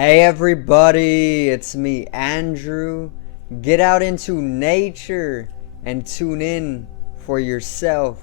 Hey everybody, it's me, Andrew. Get out into nature and tune in for yourself.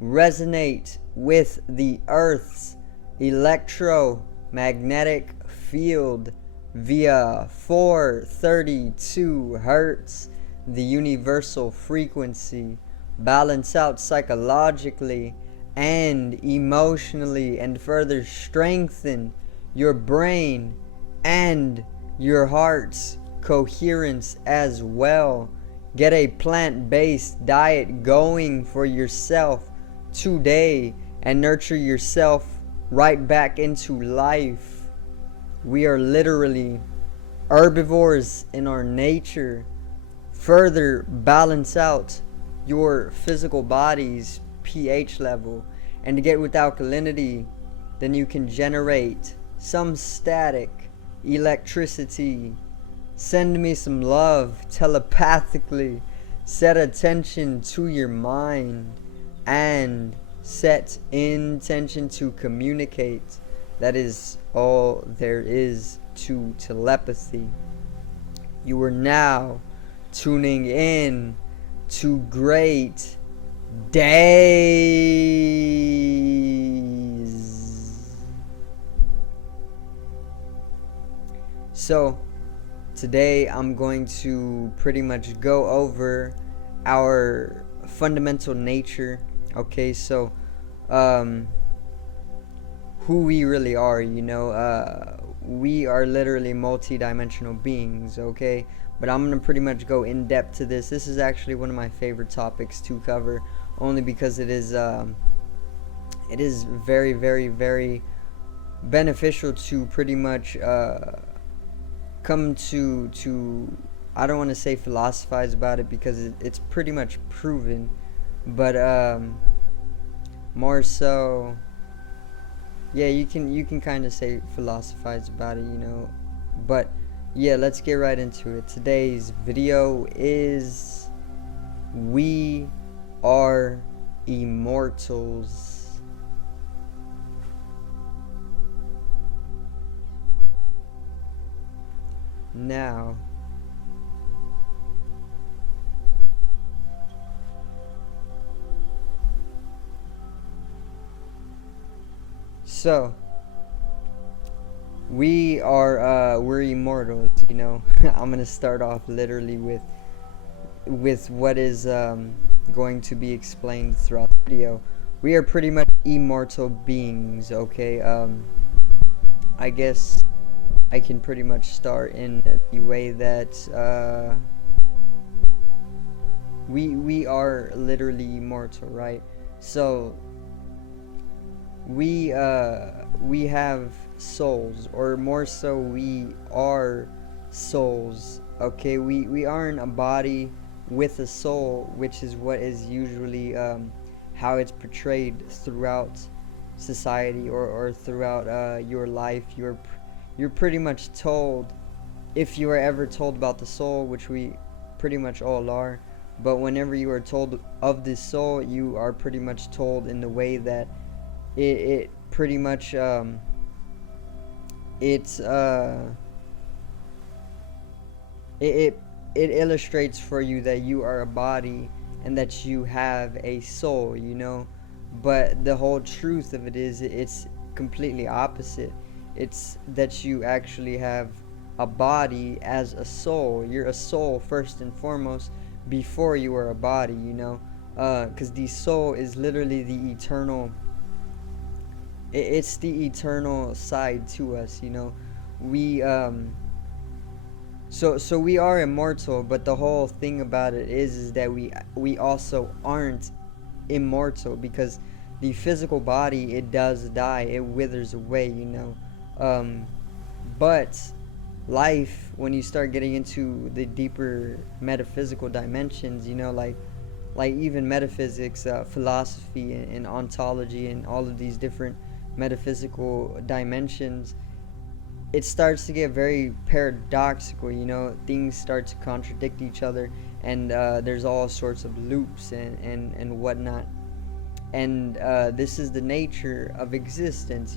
Resonate with the Earth's electromagnetic field via 432 hertz, the universal frequency. Balance out psychologically and emotionally, and further strengthen your brain and your heart's coherence as well. Get a plant-based diet going for yourself today and nurture yourself right back into life. We are literally herbivores in our nature. Further balance out your physical body's pH level, and to get with alkalinity, then you can generate some static electricity. Send me some love telepathically. Set attention to your mind and set intention to communicate. That is all there is to telepathy. You are now tuning in to great days. So today I'm going to pretty much go over our fundamental nature. Okay, so who we really are, we are literally multi-dimensional beings, okay? But I'm gonna pretty much go in depth to this. This is actually one of my favorite topics to cover, only because it is very, very, very beneficial to pretty much come to I don't want to say philosophize about it, because it's pretty much proven, but more so, yeah, you can kind of say philosophize about it, but yeah, let's get right into it. Today's video is we are immortals. Now, so we're immortals, I'm gonna start off literally with what is going to be explained throughout the video. We are pretty much immortal beings, okay? I guess I can pretty much start in the way that we are literally immortal, right? So we have souls, or more so, we are souls, okay? We aren't a body with a soul, which is what is usually how it's portrayed throughout society, or throughout your life. You're pretty much told, if you are ever told about the soul, which we pretty much all are, but whenever you are told of this soul, you are pretty much told in the way that it pretty much it illustrates for you that you are a body and that you have a soul, but the whole truth of it is, it's completely opposite. It's that you actually have a body as a soul. You're a soul first and foremost before you are a body, because the soul is literally the eternal, it's the eternal side to us, we so we are immortal, but the whole thing about it is that we also aren't immortal, because the physical body, it does die, it withers away, but life, when you start getting into the deeper metaphysical dimensions, like even metaphysics, philosophy, and ontology, and all of these different metaphysical dimensions, it starts to get very paradoxical. Things start to contradict each other, and there's all sorts of loops and whatnot, and this is the nature of existence.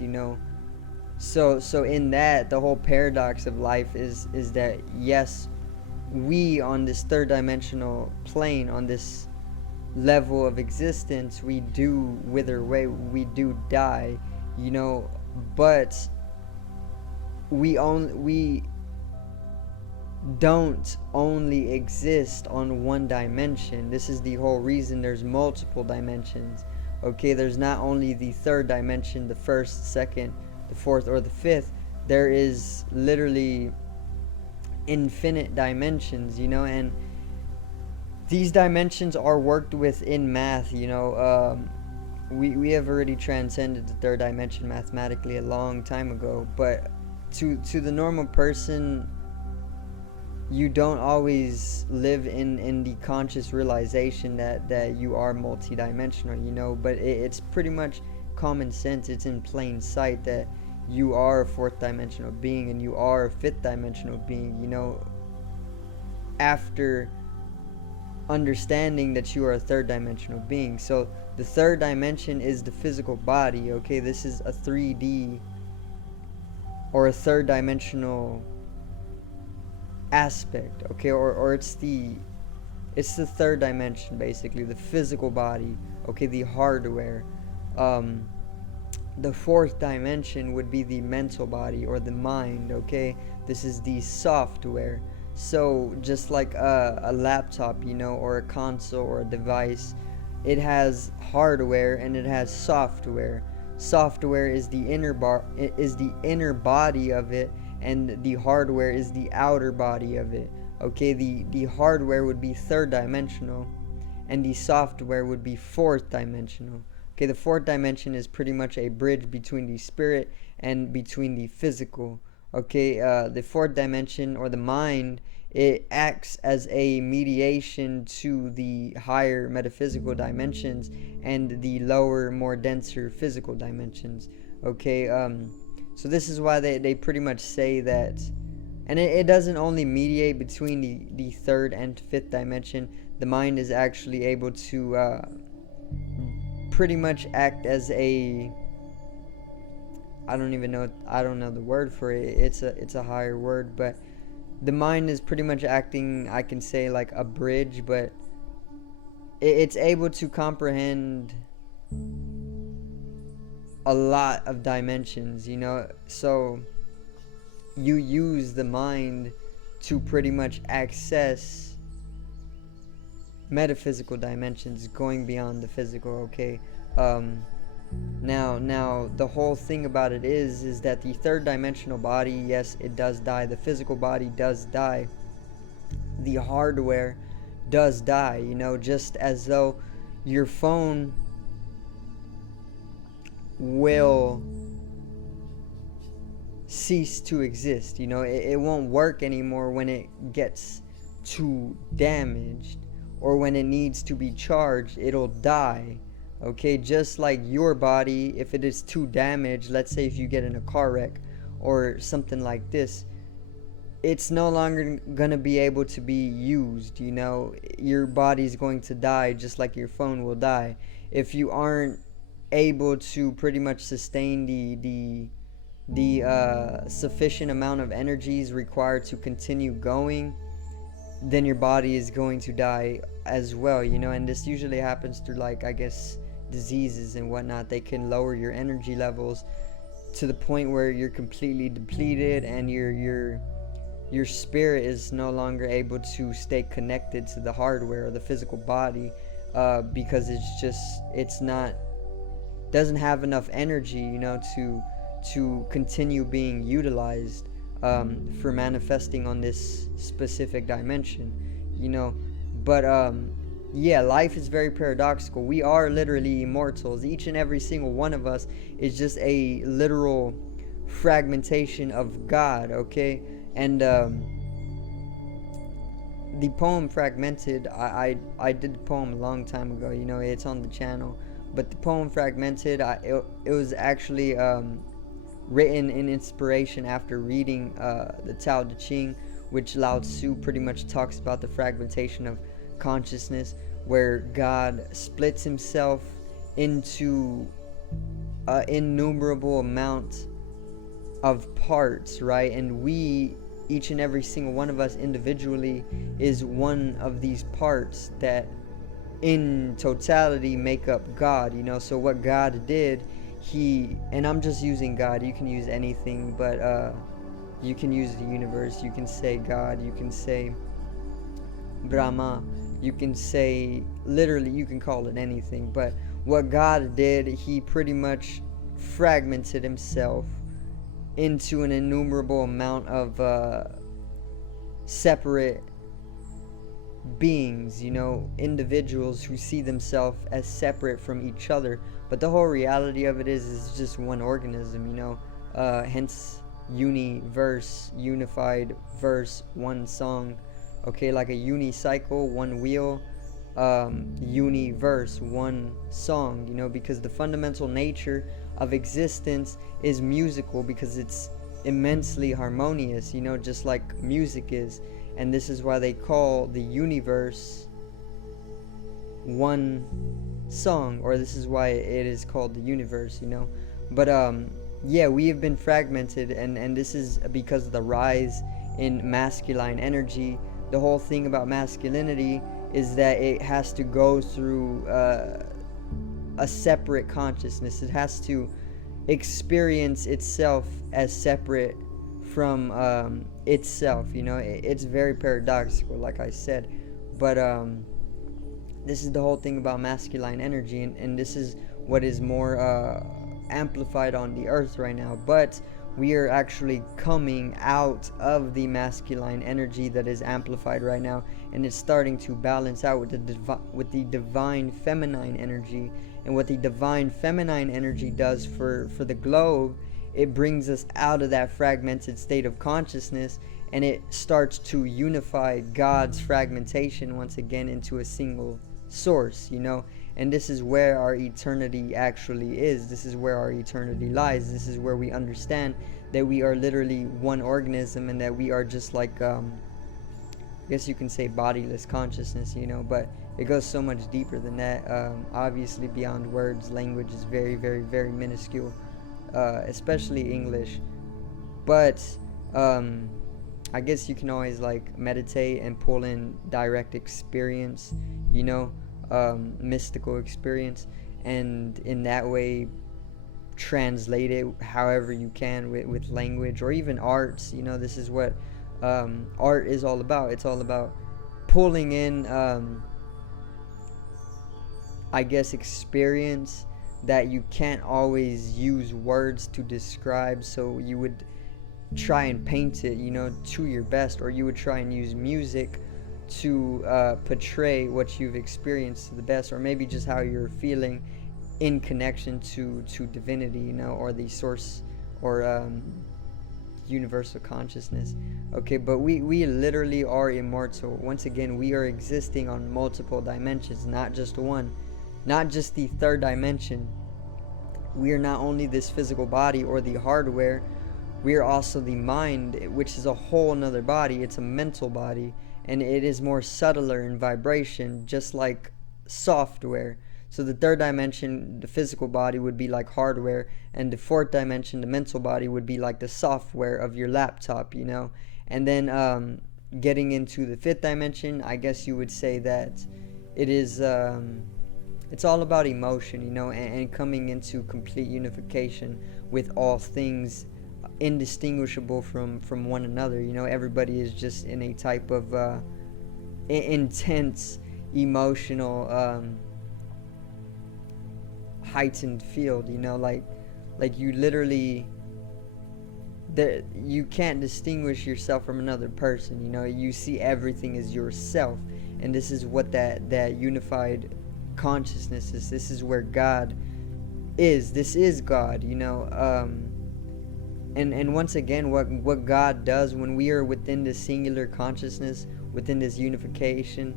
So in that, the whole paradox of life is that yes, we on this third dimensional plane, on this level of existence, we do wither away, we do die, you know, but we don't only exist on one dimension. This is the whole reason there's multiple dimensions. Okay, there's not only the third dimension, the first, second, the fourth, or the fifth. There is literally infinite dimensions, you know, and these dimensions are worked with in math, you know. We have already transcended the third dimension mathematically a long time ago, but to the normal person, you don't always live in the conscious realization that you are multidimensional, you know, but it's pretty much common sense. It's in plain sight that you are a fourth dimensional being and you are a fifth dimensional being, you know, after understanding that you are a third dimensional being. So the third dimension is the physical body, okay? This is a 3D or a third dimensional aspect, okay, or it's the third dimension, basically the physical body, okay, the hardware. The fourth dimension would be the mental body or the mind, okay, this is the software. So just like a laptop, you know, or a console or a device, it has hardware and it has software. Software is the inner body of it, and the hardware is the outer body of it. Okay, the hardware would be third dimensional and the software would be fourth dimensional. Okay, the fourth dimension is pretty much a bridge between the spirit and between the physical. Okay, the fourth dimension, or the mind, it acts as a mediation to the higher metaphysical dimensions and the lower, more denser physical dimensions. Okay, so this is why they pretty much say that, and it doesn't only mediate between the third and fifth dimension. The mind is actually able to pretty much act as a, I don't know the word for it. It's a higher word, but the mind is pretty much acting, I can say, like a bridge, but it's able to comprehend a lot of dimensions, you know. So you use the mind to pretty much access metaphysical dimensions going beyond the physical, okay. Now the whole thing about it is that the third dimensional body, yes, it does die. The physical body does die. The hardware does die, you know, just as though your phone will cease to exist, you know. It won't work anymore when it gets too damaged, or when it needs to be charged, it'll die. Okay, just like your body, if it is too damaged, let's say if you get in a car wreck or something like this, it's no longer gonna be able to be used, you know. Your body's going to die just like your phone will die. If you aren't able to pretty much sustain the sufficient amount of energies required to continue going, then your body is going to die as well, you know. And this usually happens through, like, I guess, diseases and whatnot. They can lower your energy levels to the point where you're completely depleted and your spirit is no longer able to stay connected to the hardware or the physical body, because it's not, doesn't have enough energy, you know, to continue being utilized for manifesting on this specific dimension, you know. But yeah, life is very paradoxical. We are literally immortals. Each and every single one of us is just a literal fragmentation of God, okay? And the poem Fragmented, I did the poem a long time ago, you know, it's on the channel. But the poem Fragmented, it was actually written in inspiration after reading the Tao Te Ching, which Lao Tzu pretty much talks about the fragmentation of consciousness, where God splits himself into an innumerable amount of parts, right? And we, each and every single one of us individually, is one of these parts that in totality make up God, you know. So what God did, and I'm just using God, you can use anything, but you can use the universe, you can say God, you can say Brahma, you can say, literally, you can call it anything. But what God did, he pretty much fragmented himself into an innumerable amount of separate beings, you know, individuals who see themselves as separate from each other. But the whole reality of it is just one organism, you know. Hence universe, unified verse, one song. Okay, like a unicycle, one wheel. Universe, one song, you know, because the fundamental nature of existence is musical, because it's immensely harmonious, you know, just like music is. And this is why they call the universe one song, or this is why it is called the universe, you know. But yeah, we have been fragmented, and this is because of the rise in masculine energy. The whole thing about masculinity is that it has to go through a separate consciousness. It has to experience itself as separate from itself, you know. It's very paradoxical, like I said. But this is the whole thing about masculine energy, and this is what is more amplified on the earth right now. But we are actually coming out of the masculine energy that is amplified right now, and it's starting to balance out with the divine feminine energy. And what the divine feminine energy does for the globe, it brings us out of that fragmented state of consciousness, and it starts to unify God's fragmentation once again into a single source, you know. And this is where our eternity actually is. This is where our eternity lies. This is where we understand that we are literally one organism, and that we are just like, I guess you can say, bodiless consciousness, you know. But it goes so much deeper than that. Obviously, beyond words, language is very, very, very minuscule, especially English. But I guess you can always like meditate and pull in direct experience, you know. Mystical experience, and in that way translate it however you can with language or even arts, you know. This is what art is all about. It's all about pulling in I guess experience that you can't always use words to describe, so you would try and paint it, you know, to your best, or you would try and use music to portray what you've experienced to the best, or maybe just how you're feeling in connection to divinity, you know, or the source, or universal consciousness. Okay, but we literally are immortal. Once again, we are existing on multiple dimensions, not just one, not just the third dimension. We are not only this physical body or the hardware, we are also the mind, which is a whole nother body. It's a mental body, and it is more subtler in vibration, just like software. So the third dimension, the physical body, would be like hardware, and the fourth dimension, the mental body, would be like the software of your laptop, you know. And then getting into the fifth dimension, I guess you would say that it is it's all about emotion, you know, and coming into complete unification with all things indistinguishable from one another, you know. Everybody is just in a type of intense emotional heightened field, you know, like you literally, you can't distinguish yourself from another person, you know. You see everything as yourself, and this is what that unified consciousness is. This is where God is. This is God, you know. And once again, what God does when we are within this singular consciousness, within this unification,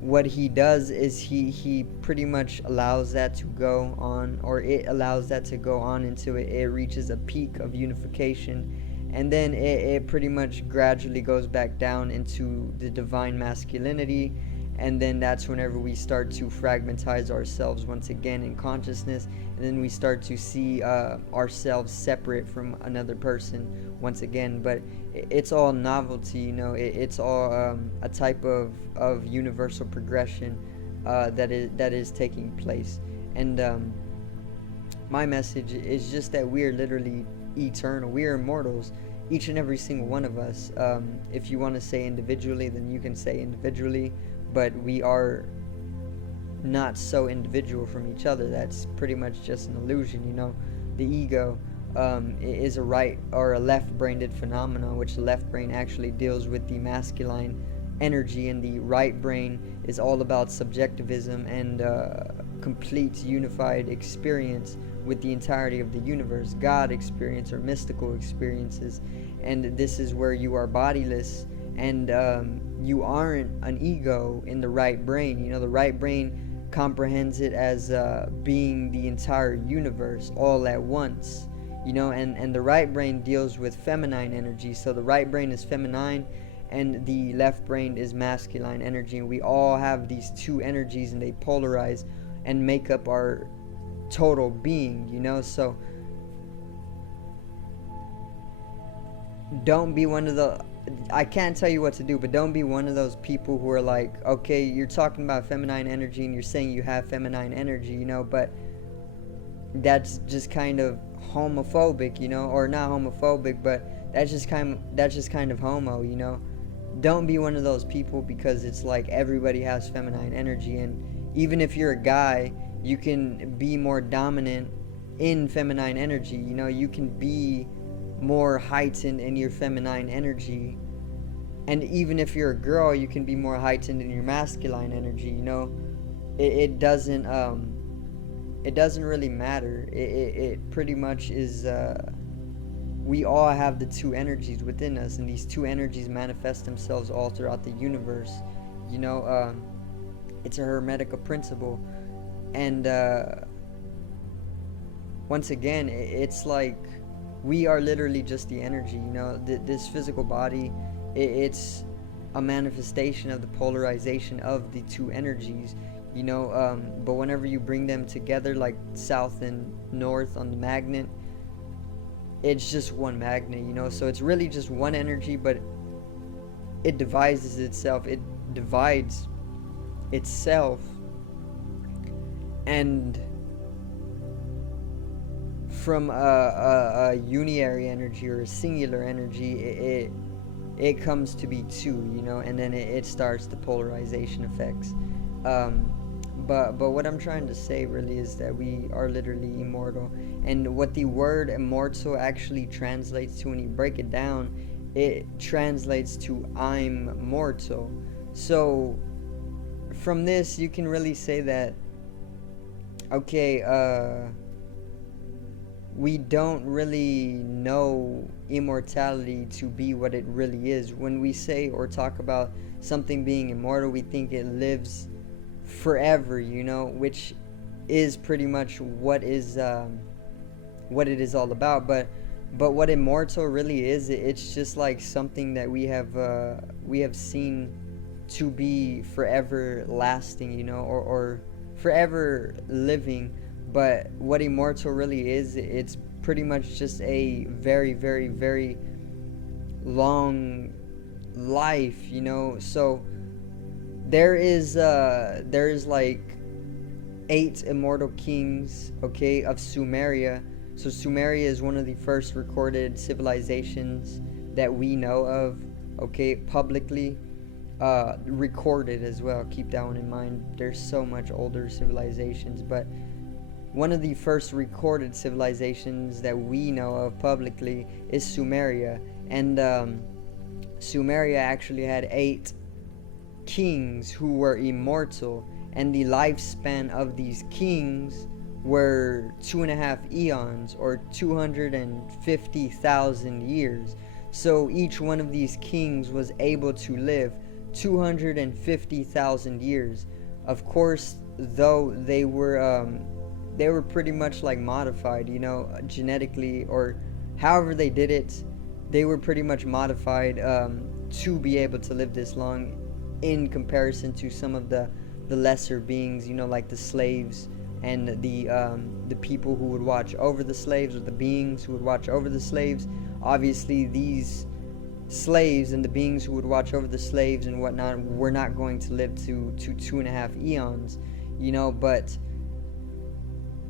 what he does is he pretty much allows that to go on, or it allows that to go on until it reaches a peak of unification, and then it pretty much gradually goes back down into the divine masculinity, and then that's whenever we start to fragmentize ourselves once again in consciousness, and then we start to see ourselves separate from another person once again. But it's all novelty, it's all a type of universal progression that is taking place. And my message is just that we are literally eternal. We are immortals, each and every single one of us. If you want to say individually, then you can say individually, but we are not so individual from each other. That's pretty much just an illusion. The ego is a right or a left-brained phenomenon, which the left brain actually deals with the masculine energy, and the right brain is all about subjectivism and complete unified experience with the entirety of the universe, God experience or mystical experiences. And this is where you are bodiless, and you aren't an ego in the right brain. The right brain comprehends it as being the entire universe all at once, and the right brain deals with feminine energy. So the right brain is feminine and the left brain is masculine energy, and we all have these two energies, and they polarize and make up our total being. So don't be one of the, I can't tell you what to do, but don't be one of those people who are like, okay, you're talking about feminine energy and you're saying you have feminine energy, but that's just kind of homophobic, or not homophobic, but that's just kind of homo. Don't be one of those people, because it's like everybody has feminine energy, and even if you're a guy, you can be more dominant in feminine energy. You can be more heightened in your feminine energy, and even if you're a girl, you can be more heightened in your masculine energy. It doesn't really matter. It pretty much is we all have the two energies within us, and these two energies manifest themselves all throughout the universe. It's a hermetic principle, and once again, it's like we are literally just the energy. This physical body, it's a manifestation of the polarization of the two energies. But whenever you bring them together, like south and north on the magnet, it's just one magnet. So it's really just one energy, but it divides itself. It divides itself, and from a unitary energy or a singular energy, it comes to be two, and then it starts the polarization effects. But what I'm trying to say really is that we are literally immortal, and what the word immortal actually translates to, when you break it down, it translates to I'm mortal. So from this, you can really say that, okay, we don't really know immortality to be what it really is. When we say or talk about something being immortal, we think it lives forever, which is pretty much what it is all about. But what immortal really is, it's just like something that we have seen to be forever lasting, or forever living. But what immortal really is, it's pretty much just a very, very, very long life, So there is like 8 immortal kings, okay, of Sumeria. So Sumeria is one of the first recorded civilizations that we know of, okay, publicly recorded as well. Keep that one in mind. There's so much older civilizations, but one of the first recorded civilizations that we know of publicly is Sumeria. And Sumeria actually had 8 kings who were immortal, and the lifespan of these kings were 2.5 eons, or 250,000 years. So each one of these kings was able to live 250,000 years. Of course, though, they were pretty much like modified, genetically, or however they did it. They were pretty much modified to be able to live this long. in comparison to some of the lesser beings, you know, like the slaves and the people who would watch over the slaves, or the beings who would watch over the slaves. Obviously, these slaves and the beings who would watch over the slaves and whatnot were not going to live to 2.5 eons, you know. But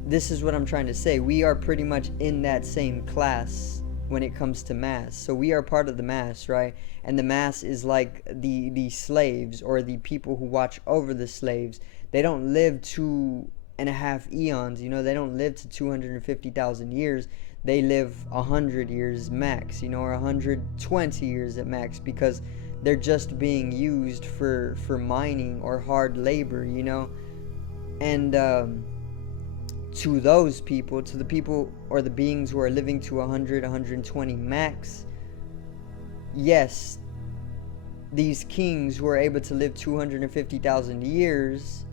this is what I'm trying to say. We are pretty much in that same class when it comes to mass. So we are part of the mass, right? And the mass is like the slaves, or the people who watch over the slaves. They don't live 2.5 eons, you know. They don't live to 250,000 years. They live 100 years max, you know, or 120 years at max, because they're just being used for mining or hard labor, you know. And to those people, to the people or the beings who are living to 100, 120 max, yes, these kings who are able to live 250,000 years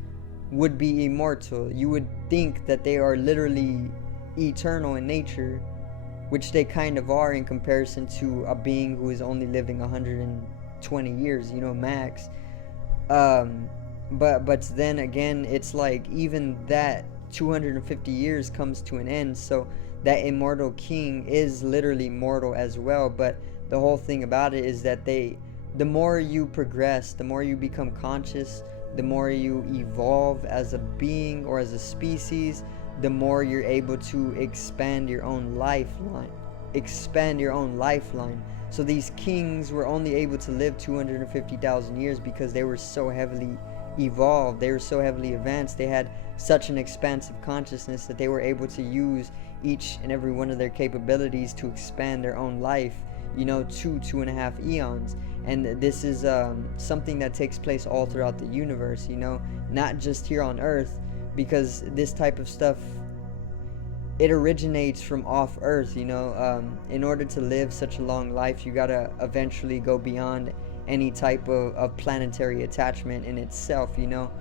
would be immortal. You would think that they are literally eternal in nature, which they kind of are in comparison to a being who is only living 120 years, you know, max. But then again, it's like even that 250 years comes to an end, so that immortal king is literally mortal as well. But the whole thing about it is that the more you progress, the more you become conscious, the more you evolve as a being or as a species, the more you're able to expand your own lifeline. So these kings were only able to live 250,000 years because they were so heavily evolved, they were so heavily advanced, they had such an expansive consciousness that they were able to use each and every one of their capabilities to expand their own life, you know, to 2.5 eons. And this is something that takes place all throughout the universe, you know, not just here on Earth, because this type of stuff, it originates from off Earth, you know. In order to live such a long life, you gotta eventually go beyond any type of planetary attachment in itself, you know.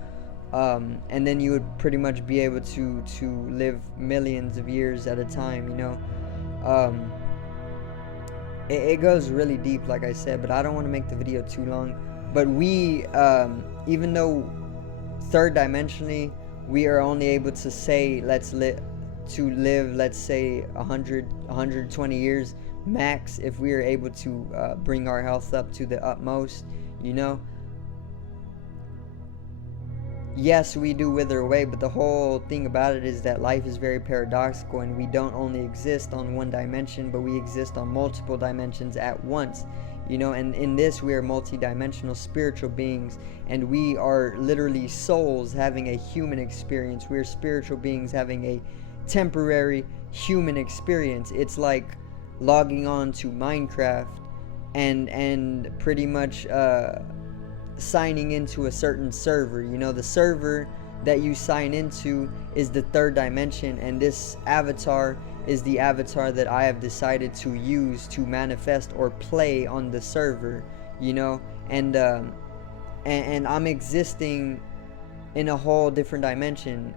And then you would pretty much be able to live millions of years at a time, you know. It goes really deep, like I said, but I don't want to make the video too long. But we, even though third dimensionally we are only able to say let's say 120 years max, if we are able to bring our health up to the utmost, you know. Yes, we do wither away, but the whole thing about it is that life is very paradoxical, and we don't only exist on one dimension, but we exist on multiple dimensions at once, you know. And in this, we are multi-dimensional spiritual beings, and we are literally souls having a human experience. We are spiritual beings having a temporary human experience. It's like logging on to Minecraft and pretty much signing into a certain server, you know. The server that you sign into is the third dimension, and this avatar is the avatar that I have decided to use to manifest or play on the server, you know. And I'm existing in a whole different dimension,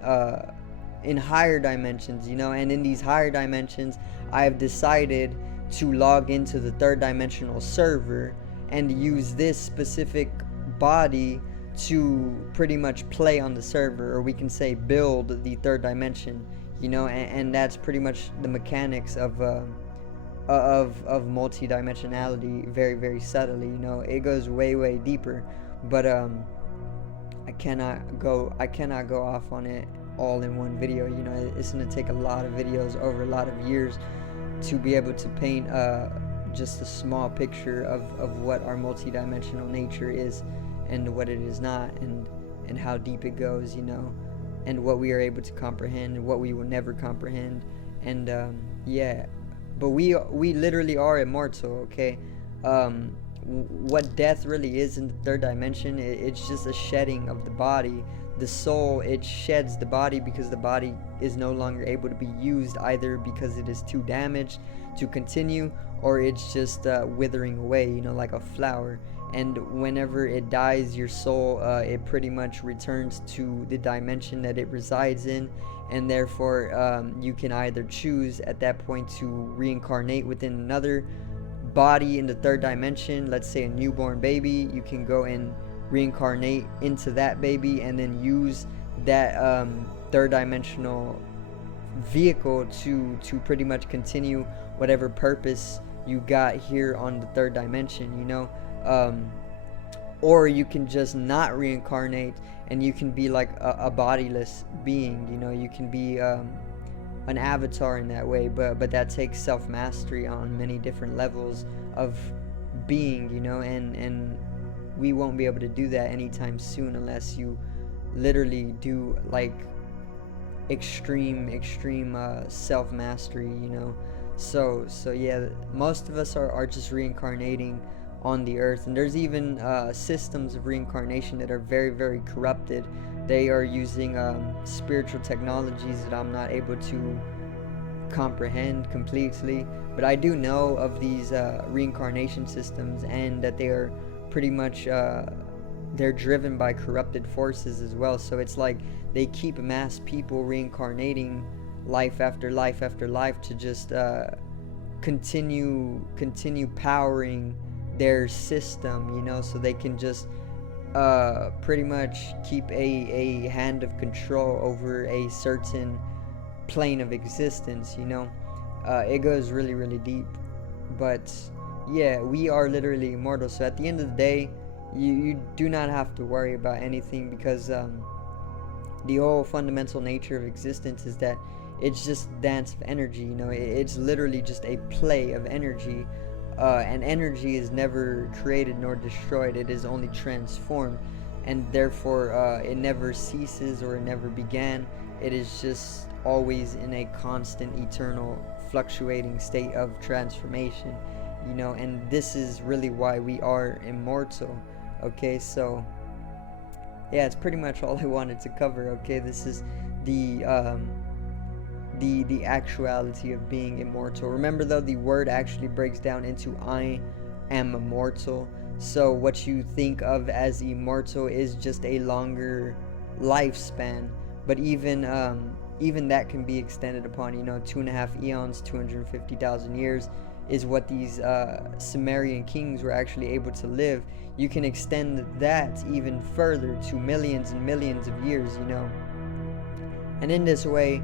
in higher dimensions, you know. And in these higher dimensions, I have decided to log into the third dimensional server and use this specific body to pretty much play on the server, or we can say build the third dimension, you know. And that's pretty much the mechanics of multi-dimensionality, very, very subtly, you know. It goes way deeper, but I cannot go off on it all in one video, you know. It's gonna take a lot of videos over a lot of years to be able to paint just a small picture of what our multi-dimensional nature is and what it is not, and how deep it goes, you know, and what we are able to comprehend and what we will never comprehend. And yeah, but we literally are immortal, okay. What death really is in the third dimension, it's just a shedding of the body. The soul, it sheds the body because the body is no longer able to be used, either because it is too damaged to continue, or it's just withering away, you know, like a flower. And whenever it dies, your soul, it pretty much returns to the dimension that it resides in, and therefore you can either choose at that point to reincarnate within another body in the third dimension. Let's say a newborn baby, you can go and reincarnate into that baby and then use that third dimensional vehicle to pretty much continue whatever purpose you got here on the third dimension, you know. Or you can just not reincarnate and you can be like a bodiless being, you know. You can be an avatar in that way, but that takes self-mastery on many different levels of being, you know. And we won't be able to do that anytime soon unless you literally do like extreme self-mastery, you know. So yeah, most of us are just reincarnating on the earth, and there's even systems of reincarnation that are very, very corrupted. They are using spiritual technologies that I'm not able to comprehend completely, but I do know of these reincarnation systems, and that they are pretty much they're driven by corrupted forces as well. So it's like they keep mass people reincarnating life after life after life to just continue powering their system, you know, so they can just pretty much keep a hand of control over a certain plane of existence, you know. It goes really, really deep, but yeah, we are literally immortal. So at the end of the day, you do not have to worry about anything, because the whole fundamental nature of existence is that it's just dance of energy, you know. It's literally just a play of energy, and energy is never created nor destroyed. It is only transformed, and therefore it never ceases or it never began. It is just always in a constant, eternal, fluctuating state of transformation, you know. And this is really why we are immortal. Okay, so yeah, it's pretty much all I wanted to cover. Okay, this is the actuality of being immortal. Remember though, the word actually breaks down into I am immortal. So what you think of as immortal is just a longer lifespan, but even that can be extended upon, you know. 2.5 eons, 250,000 years is what these Sumerian kings were actually able to live. You can extend that even further to millions and millions of years, you know. And in this way,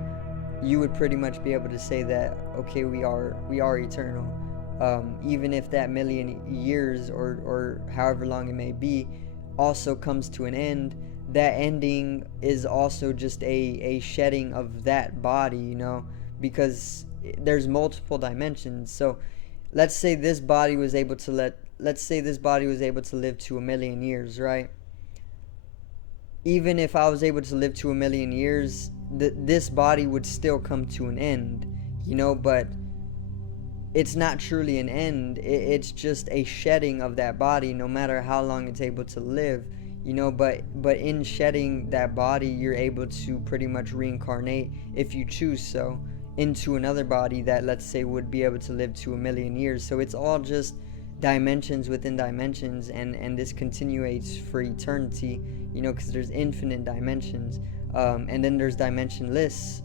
you would pretty much be able to say that, okay, we are eternal. Even if that million years or however long it may be also comes to an end, that ending is also just a shedding of that body, you know, because there's multiple dimensions. So let's say this body was able to live to 1 million years, right? Even if I was able to live to 1 million years, this body would still come to an end, you know. But it's not truly an end. It's just a shedding of that body, no matter how long it's able to live, you know. But in shedding that body, you're able to pretty much reincarnate, if you choose so, into another body that, let's say, would be able to live to 1 million years. So it's all just dimensions within dimensions, and this continuates for eternity, you know, because there's infinite dimensions, and then there's dimensionless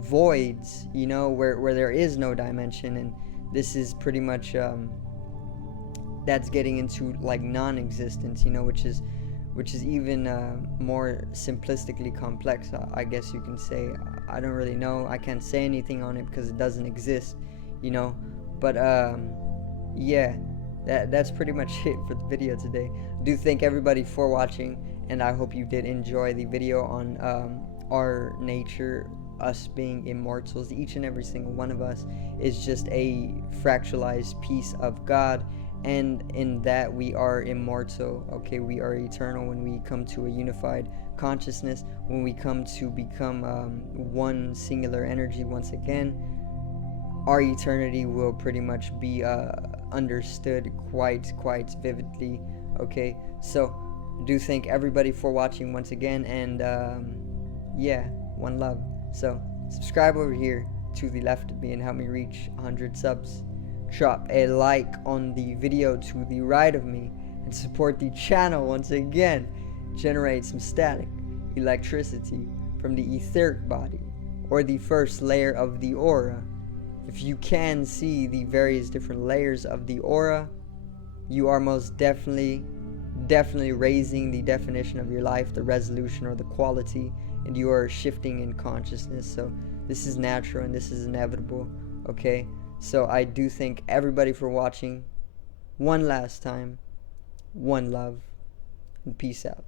voids, you know, where there is no dimension. And this is pretty much that's getting into like non-existence, you know, which is even more simplistically complex, I guess you can say. I don't really know. I can't say anything on it because it doesn't exist, you know. But yeah, that's pretty much it for the video today. I do thank everybody for watching, and I hope you did enjoy the video on our nature, us being immortals. Each and every single one of us is just a fractalized piece of God, and in that we are immortal. Okay, we are eternal when we come to a unified consciousness, when we come to become one singular energy once again. Our eternity will pretty much be understood quite vividly. Okay, so do thank everybody for watching once again, and yeah, one love. So subscribe over here to the left of me and help me reach 100 subs. Drop a like on the video to the right of me and support the channel once again. Generate some static electricity from the etheric body, or the first layer of the aura. If you can see the various different layers of the aura, you are most definitely definitely raising the definition of your life, the resolution or the quality, and you are shifting in consciousness. So this is natural and this is inevitable. Okay, so I do thank everybody for watching one last time. One love and peace out.